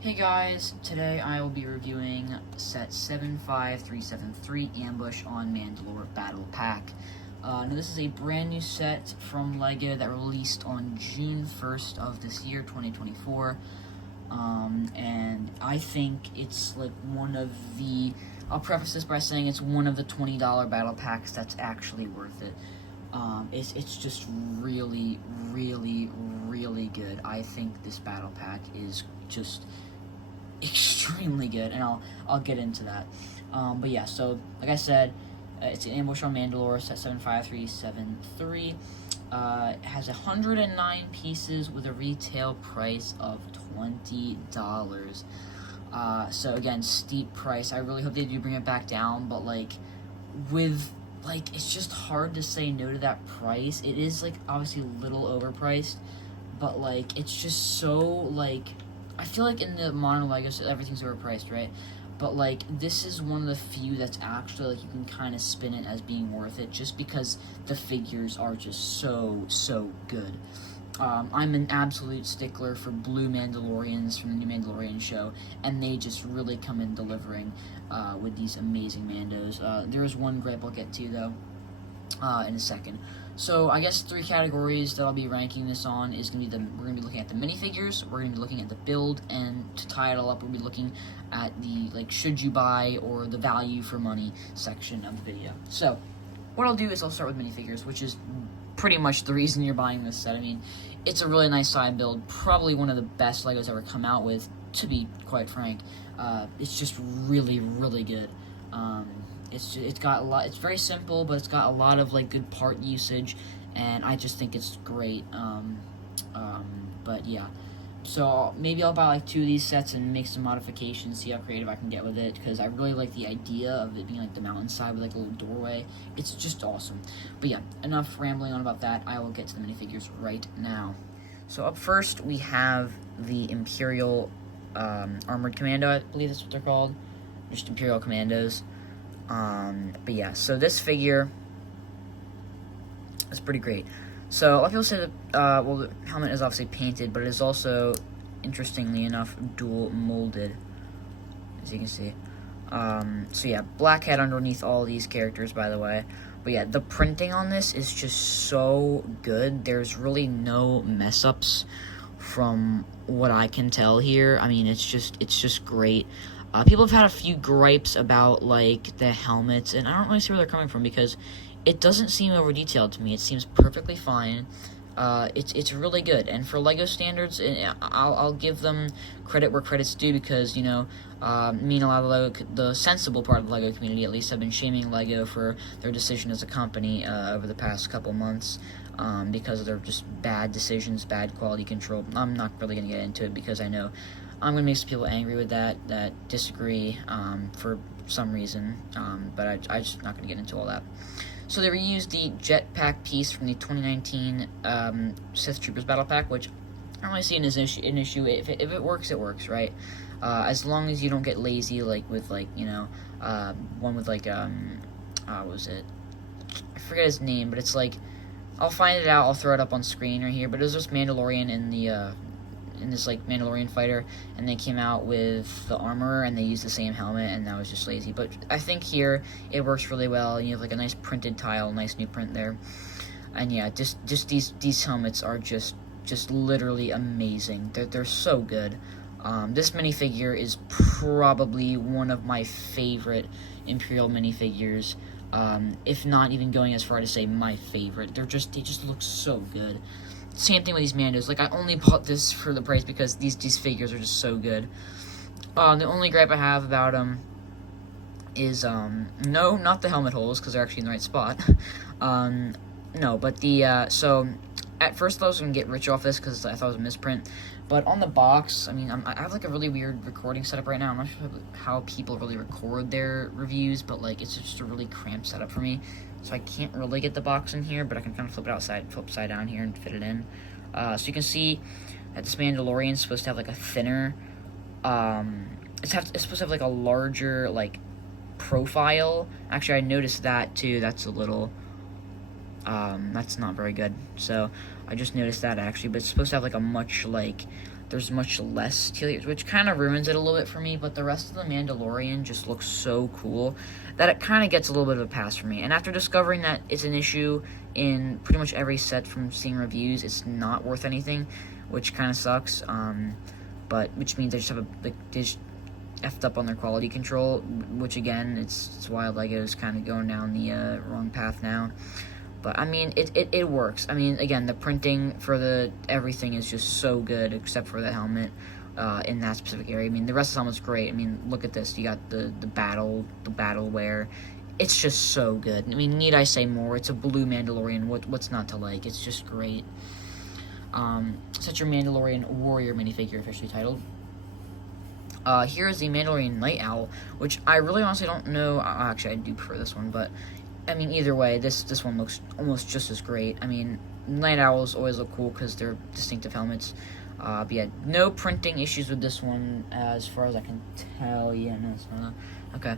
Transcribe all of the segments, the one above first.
Hey guys, today I will be reviewing set 75373 Ambush on Mandalore Battle Pack. Now this is a brand new set from LEGO that released on June 1st of this year, 2024. And I think it's like one of the, I'll preface this by saying it's one of the $20 battle packs that's actually worth it. It's just really, really, really good. I think this battle pack is just extremely good, and I'll get into that. But yeah, so like I said, it's an Ambush on Mandalore, set 75373. It has 109 pieces with a retail price of $20. So again, steep price. I really hope they do bring it back down, but it's just hard to say no to that price. It is obviously a little overpriced, but it's just so I feel like in the modern Legos everything's overpriced, right? But this is one of the few that's actually you can kind of spin it as being worth it, just because the figures are just so good. I'm an absolute stickler for blue Mandalorians from the new Mandalorian show, and they just really come in delivering with these amazing Mandos. There is one gripe I'll get to though in a second. So I guess 3 categories that I'll be ranking this on is going to be we're going to be looking at the minifigures, we're going to be looking at the build, and to tie it all up, we'll be looking at the should you buy or the value for money section of the video. So what I'll do is I'll start with minifigures, which is pretty much the reason you're buying this set. I mean, it's a really nice side build, probably one of the best Legos ever come out with, to be quite frank. It's just really, really good. It's got a lot. It's very simple, but it's got a lot of good part usage, and I just think it's great. But yeah, so maybe I'll buy 2 of these sets and make some modifications, see how creative I can get with it, because I really like the idea of it being the mountainside with a little doorway. It's just awesome. But yeah, enough rambling on about that. I will get to the minifigures right now. So up first we have the Imperial Armored Commando. I believe that's what they're called. Just Imperial Commandos. But yeah, so this figure is pretty great. So a lot of people say that, well, the helmet is obviously painted, but it is also, interestingly enough, dual molded, as you can see. So yeah, black head underneath all these characters, by the way. But yeah, the printing on this is just so good. There's really no mess-ups from what I can tell here. I mean, it's just great. People have had a few gripes about the helmets, and I don't really see where they're coming from, because it doesn't seem over detailed to me. It seems perfectly fine. It's really good, and for LEGO standards, I'll give them credit where credit's due, because me and a lot of the sensible part of the LEGO community at least have been shaming LEGO for their decision as a company over the past couple months, because of their just bad decisions, bad quality control. I'm not really gonna get into it, because I know I'm going to make some people angry with that disagree for some reason, but I'm just not going to get into all that. So they reused the jetpack piece from the 2019 Sith Troopers Battle Pack, which I don't really see an issue. If it works, it works, right? As long as you don't get lazy, with one with what was it? I forget his name, but it's I'll find it out. I'll throw it up on screen right here. But it was just Mandalorian in the in this Mandalorian fighter, and they came out with the armor and they used the same helmet, and that was just lazy. But I think here it works really well. You have a nice printed tile, nice new print there, and yeah, just these helmets are just literally amazing. They're so good. This minifigure is probably one of my favorite Imperial minifigures, if not even going as far to say my favorite. They just look so good. Same thing with these Mandos. I only bought this for the price because these figures are just so good. The only gripe I have about them is, no, not the helmet holes, because they're actually in the right spot. No, but so, at first I was going to get rich off this, because I thought it was a misprint. But on the box, I mean, I have a really weird recording setup right now. I'm not sure how people really record their reviews, but it's just a really cramped setup for me. So I can't really get the box in here, but I can kind of flip upside down here and fit it in. So you can see that this Mandalorian is supposed to have a thinner, it's supposed to have a larger profile. Actually, I noticed that too. That's a little, that's not very good. So I just noticed that actually, but it's supposed to have a much there's much less teal, which kind of ruins it a little bit for me, but the rest of the Mandalorian just looks so cool that it kind of gets a little bit of a pass for me. And after discovering that it's an issue in pretty much every set from seeing reviews, it's not worth anything, which kind of sucks, but which means they just have they just effed up on their quality control, which again, it's why Lego's kind of going down the wrong path now. But I mean, it works. I mean, again, the printing for the everything is just so good, except for the helmet in that specific area. I mean, the rest of the helmet's great. I mean, look at this. You got the battle wear. It's just so good. I mean, need I say more? It's a blue Mandalorian. What's not to like? It's just great. Such your Mandalorian Warrior minifigure, officially titled. Here is the Mandalorian Night Owl, which I really honestly don't know. Actually, I do prefer this one, but I mean, either way, this one looks almost just as great. I mean, Night Owls always look cool because they're distinctive helmets. But yeah, no printing issues with this one as far as I can tell. Yeah, no, it's not. Okay,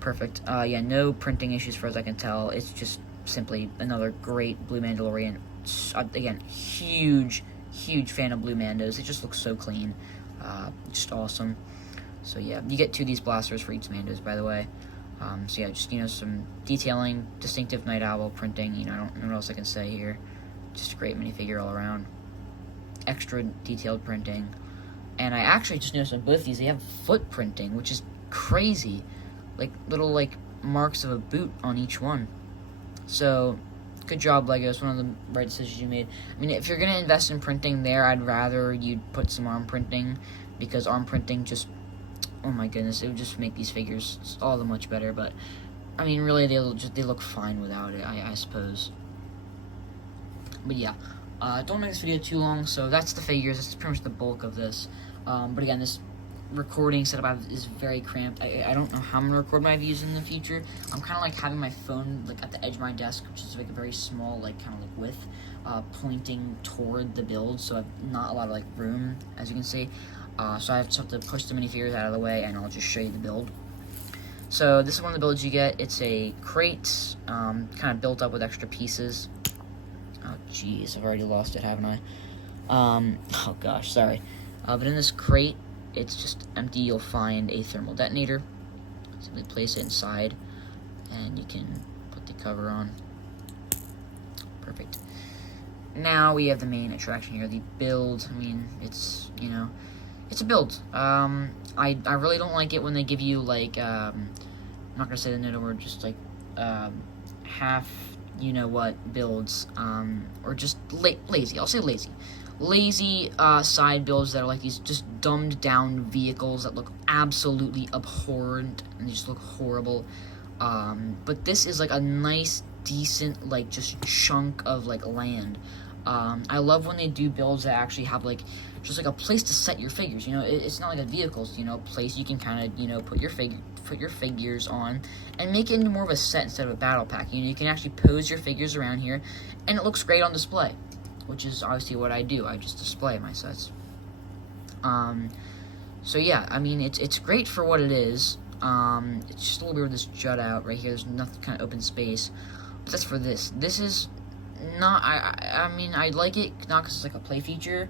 perfect. Yeah, no printing issues as far as I can tell. It's just simply another great Blue Mandalorian. Again, huge fan of Blue Mandos. It just looks so clean. Just awesome. So yeah, you get 2 of these blasters for each Mandos, by the way. So yeah, just, some detailing, distinctive Night Owl printing, I don't know what else I can say here. Just a great minifigure all around. Extra detailed printing. And I actually just noticed on both of these, they have foot printing, which is crazy. Like, little, marks of a boot on each one. So, good job, Lego. It's one of the right decisions you made. I mean, if you're going to invest in printing there, I'd rather you'd put some arm printing, because arm printing just, oh my goodness, it would just make these figures all the much better. But I mean, really, they look fine without it, I suppose. But yeah, don't make this video too long. So that's the figures. That's pretty much the bulk of this. But again, this recording setup is very cramped. I don't know how I'm gonna record my views in the future. I'm kind of like having my phone at the edge of my desk, which is a very small kind of width, pointing toward the build. So I've not a lot of room, as you can see. So I have to push the minifigures out of the way, and I'll just show you the build. So this is one of the builds you get. It's a crate, kind of built up with extra pieces. Oh jeez, I've already lost it, haven't I? Oh gosh, sorry. But in this crate, it's just empty. You'll find a thermal detonator. Simply place it inside, and you can put the cover on. Perfect. Now we have the main attraction here, the build. I mean, it's, it's a build. I really don't like it when they give you, I'm not going to say the no word, just, half, you-know-what builds, or just lazy. I'll say lazy. Lazy side builds that are these just dumbed down vehicles that look absolutely abhorrent and they just look horrible. But this is a nice, decent, just chunk of land. I love when they do builds that actually have just a place to set your figures. It's not like a vehicle's place you can kind of put your figures on and make it into more of a set instead of a battle pack. You can actually pose your figures around here, and it looks great on display, which is obviously what I do. I just display my sets. So yeah, I mean, it's great for what it is. It's just a little weird with this jut out right here. There's nothing, kind of open space. But that's for this. This is not, I mean, I like it, not because it's a play feature.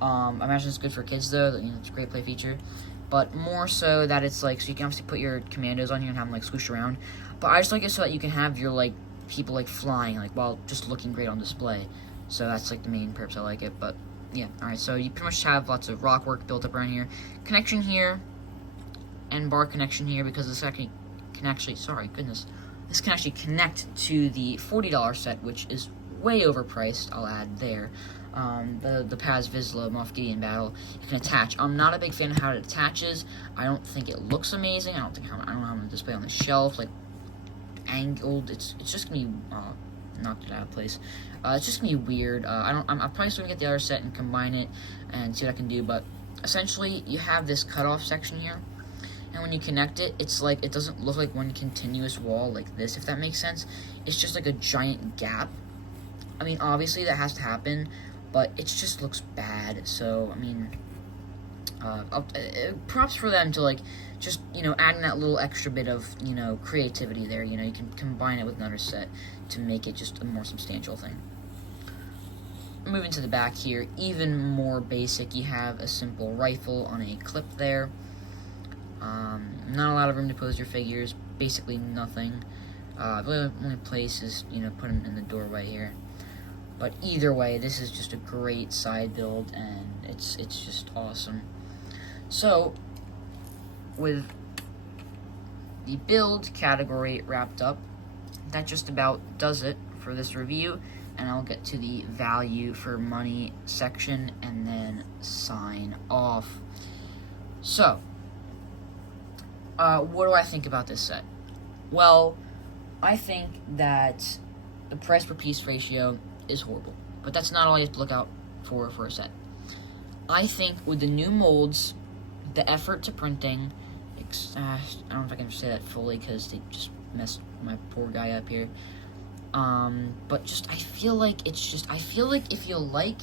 I imagine it's good for kids, though. It's a great play feature. But more so that it's so you can obviously put your commandos on here and have them swoosh around. But I just like it so that you can have your people flying while just looking great on display. So that's the main purpose I like it. But yeah, alright, so you pretty much have lots of rock work built up around here. Connection here, and bar connection here, because this actually can actually, this can actually connect to the $40 set, which is way overpriced, I'll add there. The Paz Vizsla Moff Gideon battle, you can attach. I'm not a big fan of how it attaches. I don't think it looks amazing. I don't know how I'm going to display on the shelf, angled. It's just going to be, knocked it out of place. It's just going to be weird. I'm probably still going to get the other set and combine it and see what I can do, but essentially, you have this cutoff section here, and when you connect it, it's it doesn't look like one continuous wall like this, if that makes sense. It's just a giant gap. I mean, obviously that has to happen, but it just looks bad. So, I mean, props for them to just adding that little extra bit of creativity there. You can combine it with another set to make it just a more substantial thing. moving to the back here, even more basic. You have a simple rifle on a clip there. Not a lot of room to pose your figures, basically nothing. The only place is, put them in the doorway here. But either way, this is just a great side build, and it's just awesome. So, with the build category wrapped up, that just about does it for this review, and I'll get to the value for money section and then sign off. So, what do I think about this set? Well, I think that the price per piece ratio is horrible, but that's not all you have to look out for a set. I think with the new molds, the effort to printing, I don't know if I can say that fully because they just messed my poor guy up here. But I feel like if you like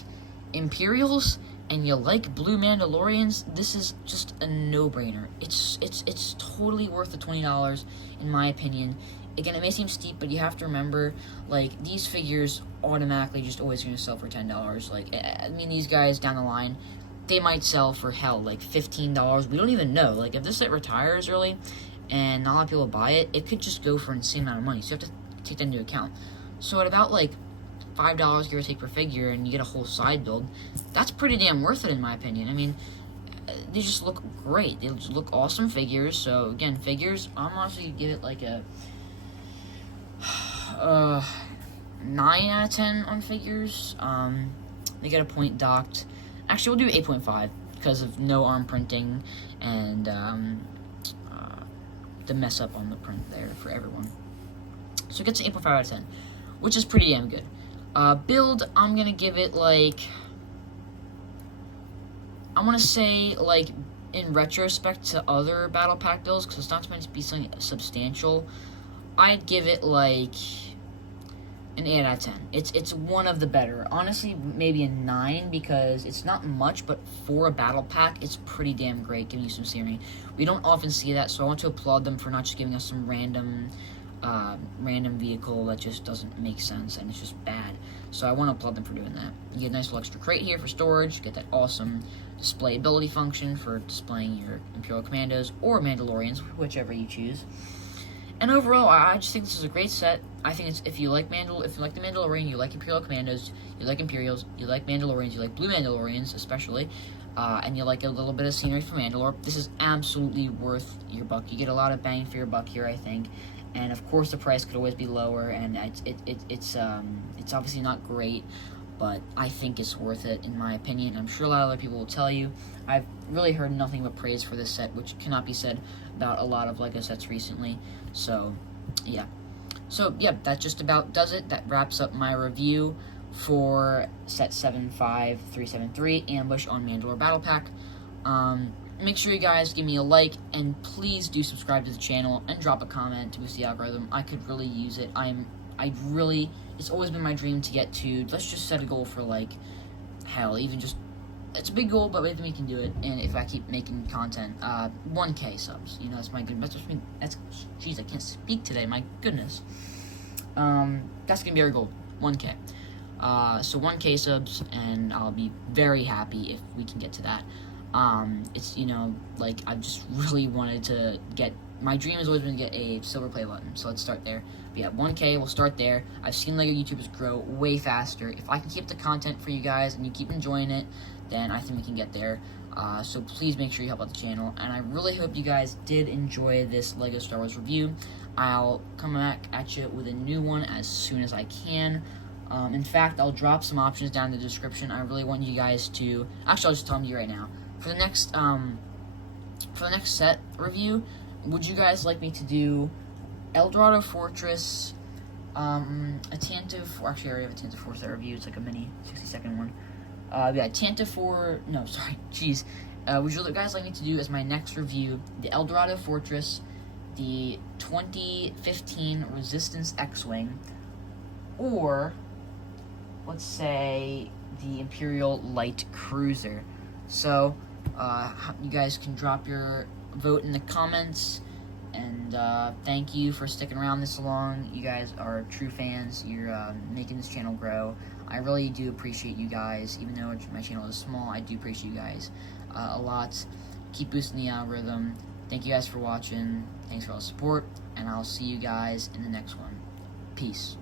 Imperials and you like Blue Mandalorians, this is just a no-brainer. It's totally worth the $20 in my opinion. Again, it may seem steep, but you have to remember, like, these figures automatically just always going to sell for $10. Like, I mean, these guys down the line, they might sell for, hell, like $15. We don't even know. Like, if this set retires early and not a lot of people buy it, it could just go for an insane amount of money. So you have to take that into account. So at about, like, $5, give or take, per figure, and you get a whole side build, that's pretty damn worth it, in my opinion. I mean, they just look great. They just look awesome figures. So, again, figures, I'm honestly going to give it, like, a 9 out of 10 on figures. They get a point docked. Actually, we'll do 8.5 because of no arm printing and the mess up on the print there for everyone. So it gets an 8.5 out of 10, which is pretty damn good. Build, I'm gonna give it like, I want to say, like, in retrospect to other battle pack builds, because it's not meant to be something substantial, I'd give it like an 8 out of 10. It's one of the better. Honestly, maybe a 9 because it's not much, but for a battle pack, it's pretty damn great, giving you some scenery. We don't often see that, so I want to applaud them for not just giving us some random vehicle that just doesn't make sense and it's just bad. So I want to applaud them for doing that. You get a nice little extra crate here for storage. You get that awesome display ability function for displaying your Imperial Commandos or Mandalorians, whichever you choose. And overall, I just think this is a great set. I think it's, if you like the Mandalorian, you like Imperial Commandos, you like Imperials, you like Mandalorians, you like Blue Mandalorians especially, and you like a little bit of scenery from Mandalore, this is absolutely worth your buck. You get a lot of bang for your buck here, I think. And of course, the price could always be lower, and it's obviously not great, but I think it's worth it in my opinion. I'm sure a lot of other people will tell you. I've really heard nothing but praise for this set, which cannot be said about a lot of LEGO sets recently. So, yeah. So, yeah, that just about does it. That wraps up my review for set 75373, Ambush on Mandalore Battle Pack. Make sure you guys give me a like, and please do subscribe to the channel and drop a comment to boost the algorithm. I could really use it. It's always been my dream to get to, let's just set a goal for, like, hell, even just, it's a big goal, but maybe we can do it, and if I keep making content, 1K subs, that's my good, jeez, I can't speak today, my goodness. That's gonna be our goal, 1K. So 1K subs, and I'll be very happy if we can get to that. It's, like, I've just really wanted to get, my dream has always been to get a silver play button, so let's start there. But yeah, 1K, we'll start there. I've seen LEGO YouTubers grow way faster. If I can keep the content for you guys and you keep enjoying it, then I think we can get there. So please make sure you help out the channel, and I really hope you guys did enjoy this LEGO Star Wars review. I'll come back at you with a new one as soon as I can. In fact, I'll drop some options down in the description. I really want you guys to, actually, I'll just tell them to you right now. For the next set review, would you guys like me to do El Dorado Fortress, a Tantive, actually I already have a Tantive Fortress review, it's like a mini 60-second one. Yeah, Tantive 4, no, sorry, jeez. Would you guys like me to do as my next review, the El Dorado Fortress, the 2015 Resistance X-Wing, or, let's say, the Imperial Light Cruiser? So, you guys can drop your vote in the comments, And thank you for sticking around this long. You guys are true fans. You're making this channel grow. I really do appreciate you guys. Even though my channel is small, I do appreciate you guys a lot. Keep boosting the algorithm. Thank you guys for watching. Thanks for all the support. And I'll see you guys in the next one. Peace.